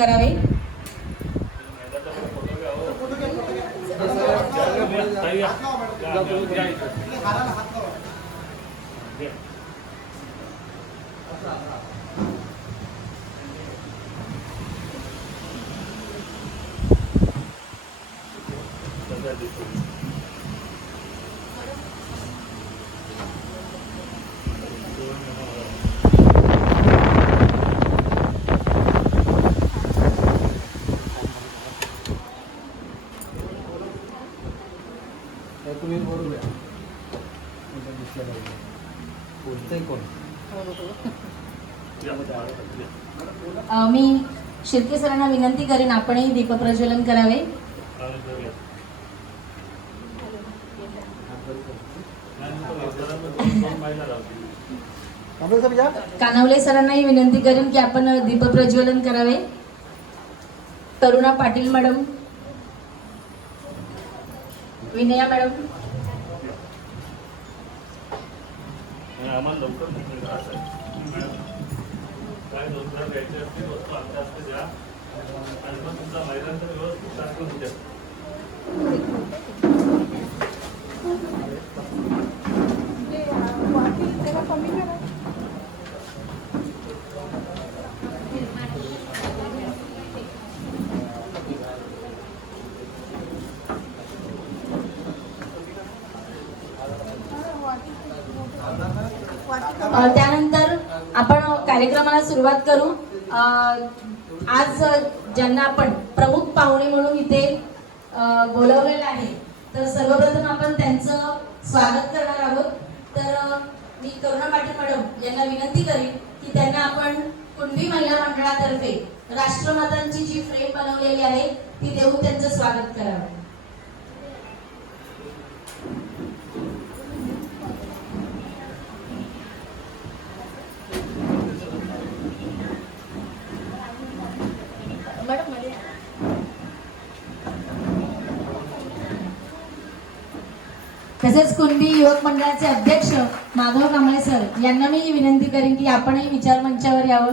करावे? तुम्ही बरोबर बोलतंय कोण अ, मी शिर्के सरांना विनंती करेन आपणही दीपप्रज्वलन करावे. कानवले सरांनाही विनंती करेन की आपण दीपप्रज्वलन करावे. तरुणा पाटील मॅडम. विनया मॅडम. आम्हाला लवकर काही का असं? काय रोजगार द्यायचे असतील वस्तू आमच्या हस्ते द्या आणि मग तुमचा महिलांचा व्यवस्थित कार्यक्रम होऊ द्या अ, त्यानंतर आपण कार्यक्रमाला सुरुवात करू. आज ज्यांना आपण प्रमुख पाहुणे म्हणून इथे बोलवलेलं आहे तर सर्वप्रथम आपण त्यांचं स्वागत करणार आहोत. तर मी करुणा पाटील मॅडम यांना विनंती करेन की त्यांना आपण कुणबी महिला मंडळातर्फे राष्ट्रमातांची जी फ्रेम बनवलेली आहे ती देऊन त्यांचं स्वागत करावं. तसेच कुणबी युवक मंडळाचे अध्यक्ष माधव कांबळे सर यांना मी विनंती करेन की आपणही विचार मंचावर यावं.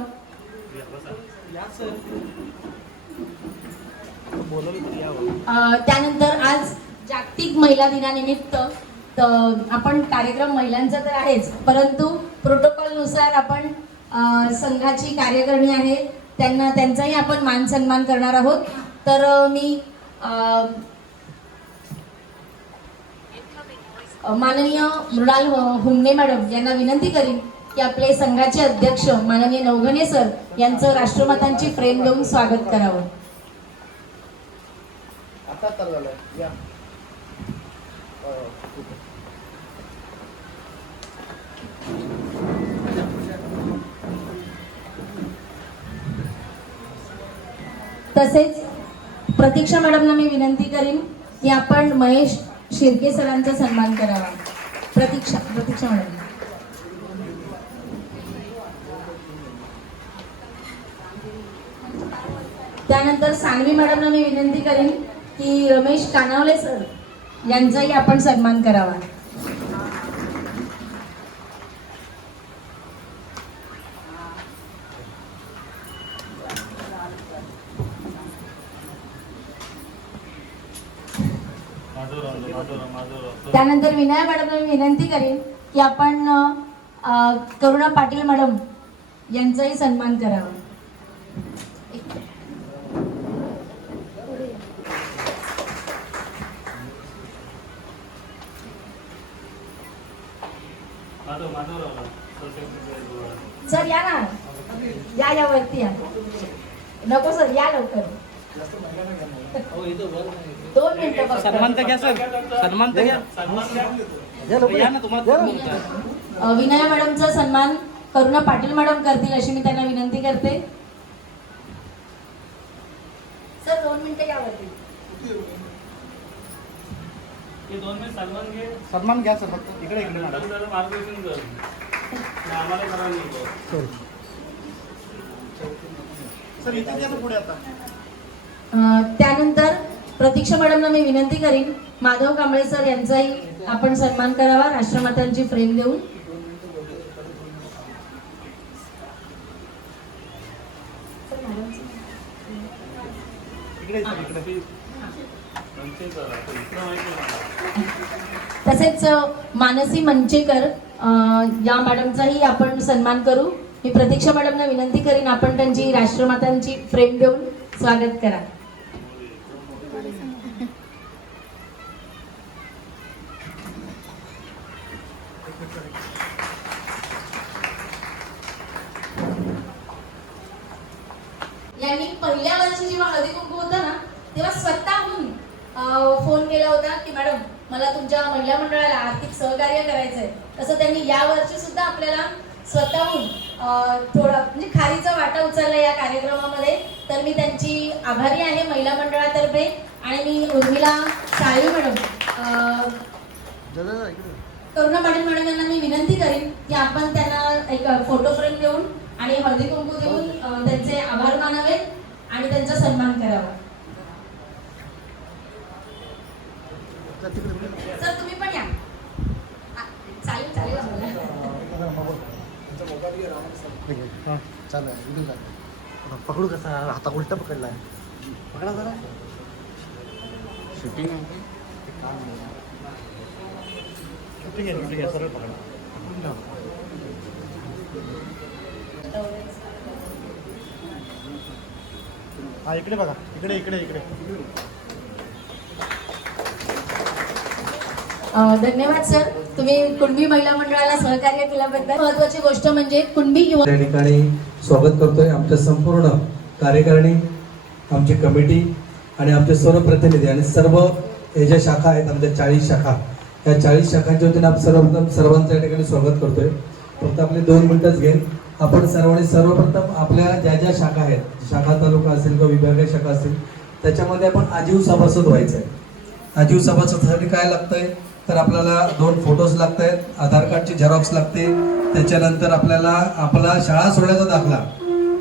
त्यानंतर आज जागतिक महिला दिनानिमित्त आपण कार्यक्रम महिलांचा तर आहेच परंतु प्रोटोकॉलनुसार आपण संघाची कार्यकारिणी आहे त्यांना त्यांचाही आपण मान सन्मान करणार आहोत. तर मी अ, माननीय मृणाल हो- हुमणे मॅडम यांना विनंती करीन की आपले संघाचे अध्यक्ष माननीय नवघने सर यांचं राष्ट्रमातांची फ्रेम देऊन स्वागत करावं हो. तसेच प्रतीक्षा मॅडमना मी विनंती करीन की आपण महेश शिर्के सरांचा सन्मान करावा. प्रतीक्षा प्रतीक्षा मॅडम. त्यानंतर सानवी मॅडमला मी विनंती करेन की रमेश कानावले सर यांचाही आपण सन्मान करावा माधवराव माधवराव माधवराव त्यानंतर विनया मॅडम मी विनंती करेन की आपण करुणा पाटील मॅडम यांचाही सन्मान करावा. सर सर या ना. या या वरती या. नको सर या लवकर. दोन मिनिटं फक्त. सन्मान तर घ्या सर. सन्मान तर घ्या सन्मान द्या या लवकर. या ना तुम्हाला या. कोण बोलतंय? अ, विनया मॅडमचा सन्मान करुणा पाटील मॅडम करतील अशी मी त्यांना विनंती करते. सर दोन मिनिटं हे दोन सन्मान घे. सन्मान घ्या सर फक्त. इकडे इकडे. मॅडम मार्गदर्शन कर. हे आम्हाला करा नाही बघ. सर इथे ना पुढे आता. त्यानंतर प्रतीक्षा मॅडमना मी विनंती करीन माधव कांबळे सर यांचाही आपण सन्मान करावा राष्ट्रमातांची फ्रेम देऊन. तसेच मानसी मंचेकर या मॅडमचाही आपण सन्मान करू. मी प्रतीक्षा मॅडमना विनंती करीन आपण त्यांची राष्ट्रमातांची फ्रेम देऊन स्वागत करा यांनी पहिल्या वर्षी जेव्हा हळदी कुंकू होतं ना तेव्हा स्वतःहून अं, फोन केला होता की मॅडम मला तुमच्या महिला मंडळाला आर्थिक सहकार्य करायचं आहे तसं त्यांनी या वर्षी सुद्धा आपल्याला स्वतःहून थोडा म्हणजे खारीचा वाटा उचलला या कार्यक्रमामध्ये. तर मी त्यांची आभारी आहे महिला मंडळातर्फे. आणि मी उर्मिला साळवी मॅडम करुणा पाटील मॅडम यांना मी विनंती करीन की आपण त्यांना एक फोटो फ्रेम देऊन आणि हळदी कुंकू देऊन त्यांचे आभार मानावेत आणि त्यांचा सन्मान करावा जा तिकडे, तिकडे. सर तुम्ही पण या आ, चालेल चालेल आम्हाला. ठीक आहे. हां, चालेल, इकडे जा. आता पकडू कसा हाता उलटा पकडलाय पकडा जरा. शूटिंग आहे शूटिंग आहे शूटिंग आहे सरळ पकडा. पकडून ठेवा. हा इकडे बघा. इकडे इकडे इकडे. धन्यवाद सर. तुम्ही कुणबी महिला मंडळाला सहकार्य केल्याबद्दल महत्वाची गोष्ट म्हणजे कुणबी युवा त्या ठिकाणी स्वागत करतोय आमच्या संपूर्ण कार्यकारिणी आमची कमिटी आणि आमचे सर्व प्रतिनिधी आणि सर्व हे ज्या शाखा आहेत आमच्या चाळीस शाखा या चाळीस शाखांच्या वतीने आपण सर्वप्रथम सर्वांचं या ठिकाणी स्वागत करतोय. फक्त आपले दोन मिनटंच घेईन आपण सर्वांनी सर्वप्रथम आपल्या ज्या ज्या शाखा आहेत शाखा तालुका असेल किंवा विभागीय शाखा असेल त्याच्यामध्ये आपण आजीव सभासद व्हायचं आहे आजीव सभासदसाठी काय लागतंय? तर आपल्याला दोन फोटोज लागत आहेत आधार कार्डची झेरॉक्स लागते. त्याच्यानंतर आपल्याला आपला शाळा सोडण्याचा दाखला.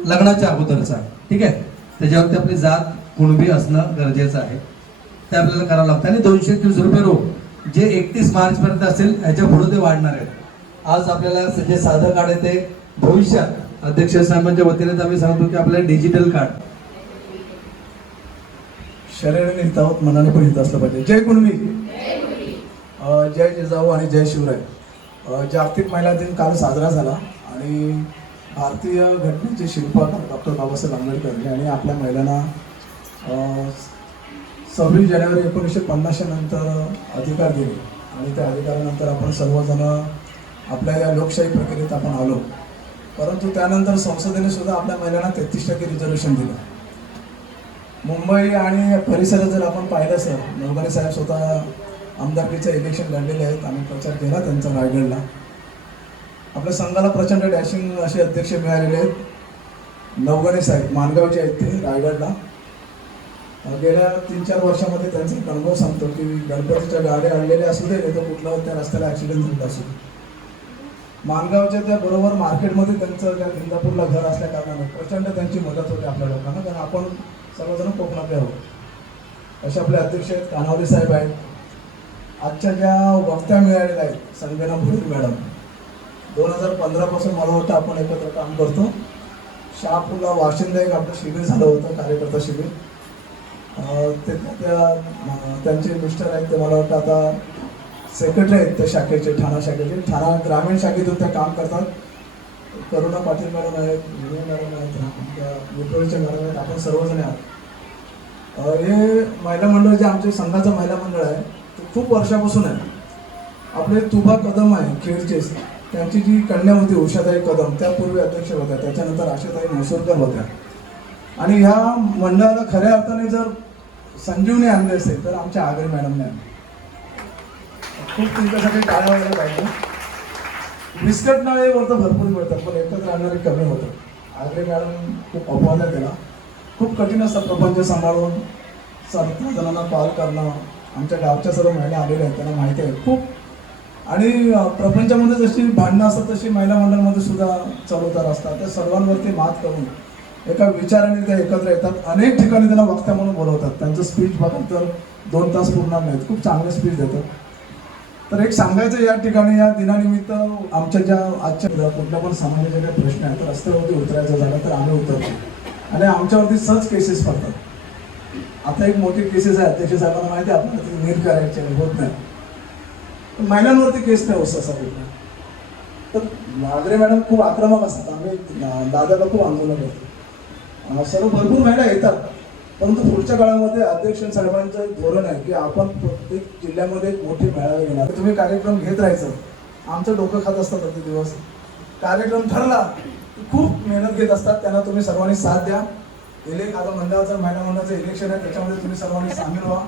लग्नाच्या अगोदरचा. ठीक आहे? त्याच्यावरती आपली जात कुणबी असणं गरजेचं आहे. ते आपल्याला करावं लागतं. आणि दोनशे तीस रुपये रोख. जे एकतीस मार्च पर्यंत असेल ह्याच्या पुढे ते वाढणार आहेत. आज आपल्याला जे साधं कार्ड आहे ते भविष्यात अध्यक्ष साहेबांच्या वतीने आम्ही सांगतो की आपल्याला डिजिटल कार्ड शरीराने हितावत मनाने पण हित असलं पाहिजे. जय कुणबी. जय जिजाऊ आणि जय शिवराय. जागतिक महिला दिन काल साजरा झाला आणि भारतीय घटनेचे शिल्पकार डॉक्टर बाबासाहेब आंबेडकर यांनी आपल्या महिलांना सव्वीस जानेवारी एकोणीसशे पन्नासच्या नंतर अधिकार दिले. आणि त्या अधिकारानंतर आपण सर्वजण आपल्या या लोकशाही प्रक्रियेत आपण आलो. परंतु त्यानंतर संसदेने सुद्धा आपल्या महिलांना तेहतीस टक्के रिझर्वेशन दिलं. मुंबई आणि परिसरात जर आपण पाहिलं सर नवगारे साहेब स्वतः आमदारकीचं इलेक्शन लढलेले आहेत. आम्ही प्रचार केला त्यांचा रायगडला आपल्या संघाला प्रचंड डॅशिंग असे अध्यक्ष मिळालेले आहेत. नवगणे साहेब मानगावचे आहेत ते रायगडला गेल्या तीन चार वर्षामध्ये त्यांचा एक अनुभव सांगतो की गणपतीच्या गाड्या आणलेल्या असू दे तर कुठला त्या रस्त्याला ॲक्सिडेंट झाला असू दे. मानगावच्या त्या बरोबर मार्केटमध्ये त्यांचं त्या इंदापूरला घर असल्या कारणाने प्रचंड त्यांची मदत होते आपल्या लोकांना. कारण आपण सर्वजण कोकणातले आहोत. असे आपले अध्यक्ष आहेत कानावले साहेब आहेत. आजच्या ज्या वक्त्या मिळालेल्या आहेत संजना भुईर मॅडम दोन हजार पंधरापासून मला वाटतं आपण एकत्र काम करतो. शहापूरला वाशिंदा एक आपलं शिबिर झालं होतं कार्यकर्ता शिबिर. ते त्या त्यांचे मिस्टर आहेत ते मला वाटतं आता सेक्रेटरी आहेत त्या शाखेचे ठाणा शाखेचे. ठाणा ग्रामीण शाखेतून त्या काम करतात. करुणा पाटील मॅडम आहेत विनय मॅडम आहेत त्या मॅडम आहेत आपण सर्वजण आहात. हे महिला मंडळ जे आमचे संघाचं महिला मंडळ आहे खूप वर्षापासून आहे. आपले तुबा कदम आहे खेडचे त्यांची जी कन्या होती उषाताई कदम त्या पूर्वी अध्यक्ष होत्या. त्याच्यानंतर आशाताई म्हैसूरकर होत्या. आणि ह्या मंडळाला खऱ्या अर्थाने जर संजीवने आणली असेल तर आमच्या आगरी मॅडमने आणले. खूप तुमच्यासाठी टाळ्या वगैरे पाहिजे. बिस्कट नाळे तर भरपूर मिळतात पण एकत्र आणणारे कमी होतं आगरे मॅडम खूप अपवाद आहे त्याला खूप कठीण असतं प्रपंच सांभाळून. सर्व जणांना कॉल करणं. आमच्या गावच्या सर्व महिला आलेल्या आहेत त्यांना माहिती आहे खूप. आणि प्रपंचामध्ये जशी भांडणं असतात तशी महिला मंडळामध्ये सुद्धा चढउतार असतात. त्या सर्वांवरती मात करून एका विचाराने त्या एकत्र येतात. अनेक ठिकाणी त्यांना वक्त्या म्हणून बोलवतात. त्यांचं स्पीच बघा तर दोन तास पुरणार नाहीत खूप चांगले स्पीच देतात. तर एक सांगायचं या ठिकाणी या दिनानिमित्त आमच्या ज्या आजच्या कुठल्या पण समाजाचे काही प्रश्न आहेत रस्त्यावरती उतरायचं झालं तर आम्ही उतरतो. आणि आमच्यावरती सहज केसेस पडतात. आता एक मोठी केसेस आहे अध्यक्ष साहेबांना माहिती आहे आपल्याला ते नीट करायचे होत नाही. पण महिलांवरती केस नाही होत असा कुठला तर नागरे मॅडम खूप आक्रमक असतात. आम्ही दादाला खूप आंदोलन करतो. सर्व भरपूर महिला येतात. परंतु पुढच्या काळामध्ये अध्यक्ष साहेबांचं एक धोरण आहे की आपण प्रत्येक जिल्ह्यामध्ये एक मोठी मेळावे घेणार. तुम्ही कार्यक्रम घेत राहायचं. आमचं डोकं खात असतात अगदी दिवस. कार्यक्रम ठरला खूप मेहनत घेत असतात. त्यांना तुम्ही सर्वांनी साथ द्या. इलेक आता मंडळाचं महिला मंडळाचं इलेक्शन आहे त्याच्यामध्ये तुम्ही सर्वांनी सामील व्हा.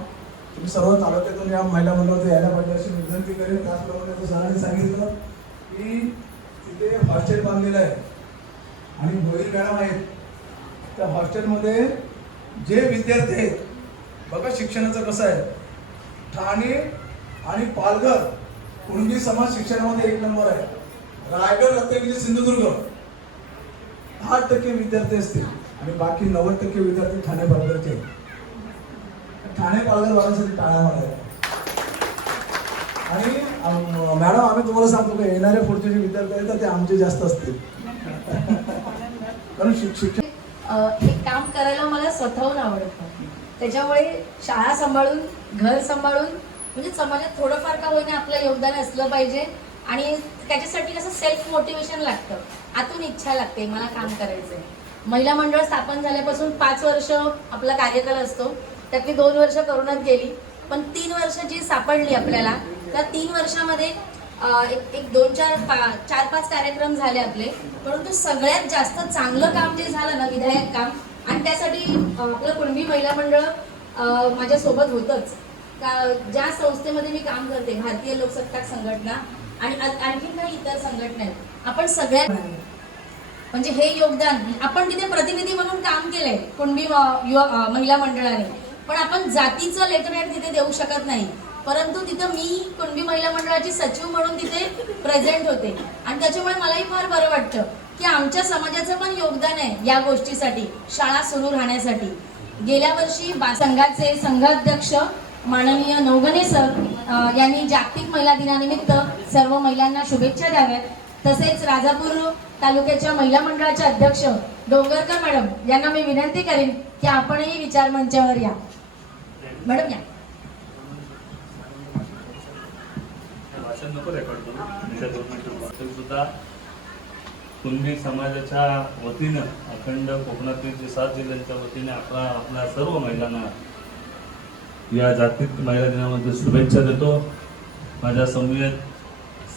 तुम्ही सर्व तालुक्यातून या महिला मंडळाचं यायला पाहिजे अशी विनंती करेन. त्याचप्रमाणे सरांनी सांगितलं की तिथे हॉस्टेल बांधलेलं आहे आणि भोईर मॅडम आहेत. त्या हॉस्टेलमध्ये जे विद्यार्थी आहेत बघा शिक्षणाचं कसं आहे. ठाणे आणि पालघर कुणबी समाज शिक्षणामध्ये एक नंबर आहे. रायगड रत्नागिरी सिंधुदुर्ग दहा टक्के विद्यार्थी असतील. आणि बाकी नव्वद टक्के विद्यार्थी ठाणे पालघरचे ठाणे पालघर वाढण्यासाठी टाळ्या मारायला आणि मॅडम आम्ही तुम्हाला सांगतो का येणारे पुढचे जे विद्यार्थी आहेत तर ते आमचे जास्त असतील. कारण शिक- शिक्षण हे काम करायला मला स्वतःहून आवडतं. त्याच्यामुळे शाळा सांभाळून घर सांभाळून म्हणजे समाजात थोडंफार का होईना आपलं योगदान असलं पाहिजे. आणि त्याच्यासाठी कसं सेल्फ मोटिवेशन लागतं. आतून इच्छा लागते मला काम करायचंय. महिला मंडळ स्थापन झाल्यापासून पाच वर्ष आपला कार्यकाल असतो. त्यातली दोन वर्ष करोनात गेली. पण तीन वर्ष जी सापडली आपल्याला त्या तीन वर्षामध्ये एक एक दोन चार पा चार पाच कार्यक्रम झाले आपले. परंतु सगळ्यात जास्त चांगलं काम जे झालं ना विधायक काम आणि त्यासाठी आपलं कुणबी महिला मंडळ माझ्यासोबत होतंच. का ज्या संस्थेमध्ये मी काम करते भारतीय लोकसत्ताक संघटना आणि आ- आणखीन काही इतर संघटना आहेत आपण सगळ्या म्हणजे हे योगदान आपण तिथे प्रतिनिधी म्हणून काम केलंय कुणबी युवा महिला मंडळाने. पण आपण जातीचं लेटरहेड तिथे देऊ शकत नाही. परंतु तिथं मी कुणबी महिला मंडळाची सचिव म्हणून तिथे प्रेझेंट होते. आणि त्याच्यामुळे मलाही फार बरं वाटतं की आमच्या समाजाचं पण योगदान आहे या गोष्टीसाठी शाळा सुरू राहण्यासाठी. गेल्या वर्षी बा संघाचे संघाध्यक्ष माननीय नवगणे सर यांनी जागतिक महिला दिनानिमित्त सर्व महिलांना शुभेच्छा द्याव्यात. तसेच राजापूर तालुक्याच्या महिला मंडळाच्या अध्यक्ष डोंगरकर मॅडम यांना मी विनंती करेन की आपणही विचार मंचावर या. मॅडम या. भाषण नको सुद्धा कुणबी समाजाच्या वतीनं अखंड कोकणातील जे सात जिल्ह्यांच्या वतीने आपला आपल्या सर्व महिलांना या जागतिक महिला दिनामध्ये शुभेच्छा देतो. माझ्या समवेत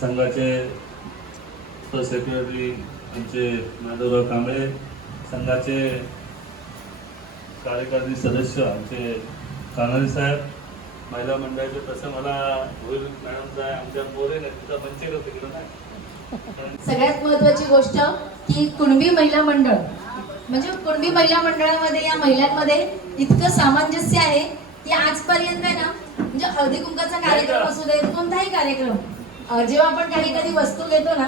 संघाचे सेक्रेटरी आमचे माधवराव कांबळे संघाचे कार्यकारी सदस्य आमचे कानारी साहेब महिला मंडळाचे तसं मला होईल मॅडमचा आमच्या मोरे तिचा पंचेकर तिकडं नाही. सगळ्यात महत्वाची गोष्ट की कुणबी महिला मंडळ म्हणजे कुणबी महिला मंडळामध्ये या महिलांमध्ये इतकं सामंजस्य आहे की आजपर्यंत आहे ना म्हणजे हळदी कुंकाचा कार्यक्रम असू दे कोणताही कार्यक्रम जेव्हा आपण काही कधी वस्तू घेतो ना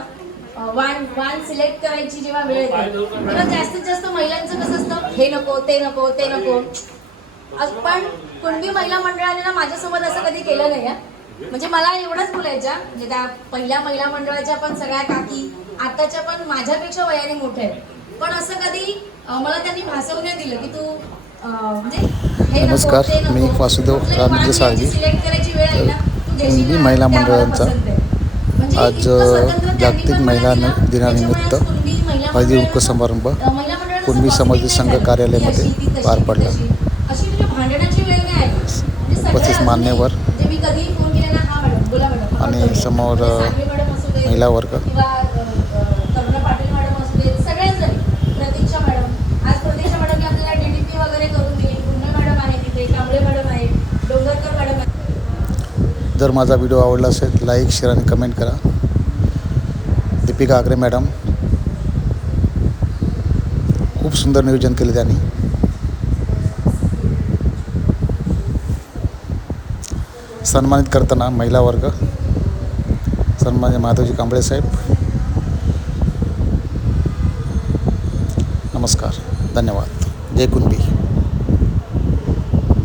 वाण वाण सिलेक्ट करायची जेव्हा वेळ येते तेव्हा जास्तीत जास्त महिलांचं कसं असतं हे नको ते नको ते नको पण कुणबी महिला मंडळाने ना माझ्यासोबत असं कधी केलं नाही हा. म्हणजे मला एवढंच बोलायच्या म्हणजे त्या पहिल्या महिला मंडळाच्या पण सगळ्या काकी आताच्या पण माझ्यापेक्षा वयाने मोठ्या आहेत पण असं कधी अं, मला त्यांनी भासवून नाही दिलं की तू अं, म्हणजे हे नको, नमस्कार, ते नको. मी वासुदेव कुठलंही रामजी साळवी. सिलेक्ट करायची वेळ आली ना, तू घेशील कुणबी ना, महिला मंडळांचा पसंत आहे. म्हणजे आज, जागतिक महिला. दिनानिमित्त महिला हळदी कुंकू समारंभ महिला कुणबी समाज संघ. कार्यालयामध्ये पार पडला. अशी म्हणजे भांडणाची वेळ नाही आली. म्हणजे सगळे उपस्थित अजूनही- मान्यवर म्हणजे मी कधीही फोन केला ना हा मॅडम बोला मॅडम आपण आणि करूया. समोर, म्हणजे सानवी मॅडम असू दे, महिला वर्ग. किंवा अ, अ, करुणा पाटील मॅडम असू दे सगळ्याच जणी प्रतीक्षा मॅडम आज प्रतीक्षा मॅडमने आपल्याला डीडीपी वगैरे करून दिली पुन्हा मॅडम आहे तिथे कांबळे मॅडम आहे डोंगरकर मॅडम आहे जर माझा व्हिडिओ आवडला असेल लाईक शेअर आणि कमेंट करा. दीपिका आगरे मॅडम. खूप सुंदर नियोजन केले त्यांनी. सन्मानित करताना महिला वर्ग. सन्मान्य माधवजी कांबळे साहेब. नमस्कार. धन्यवाद. जय कुणबी.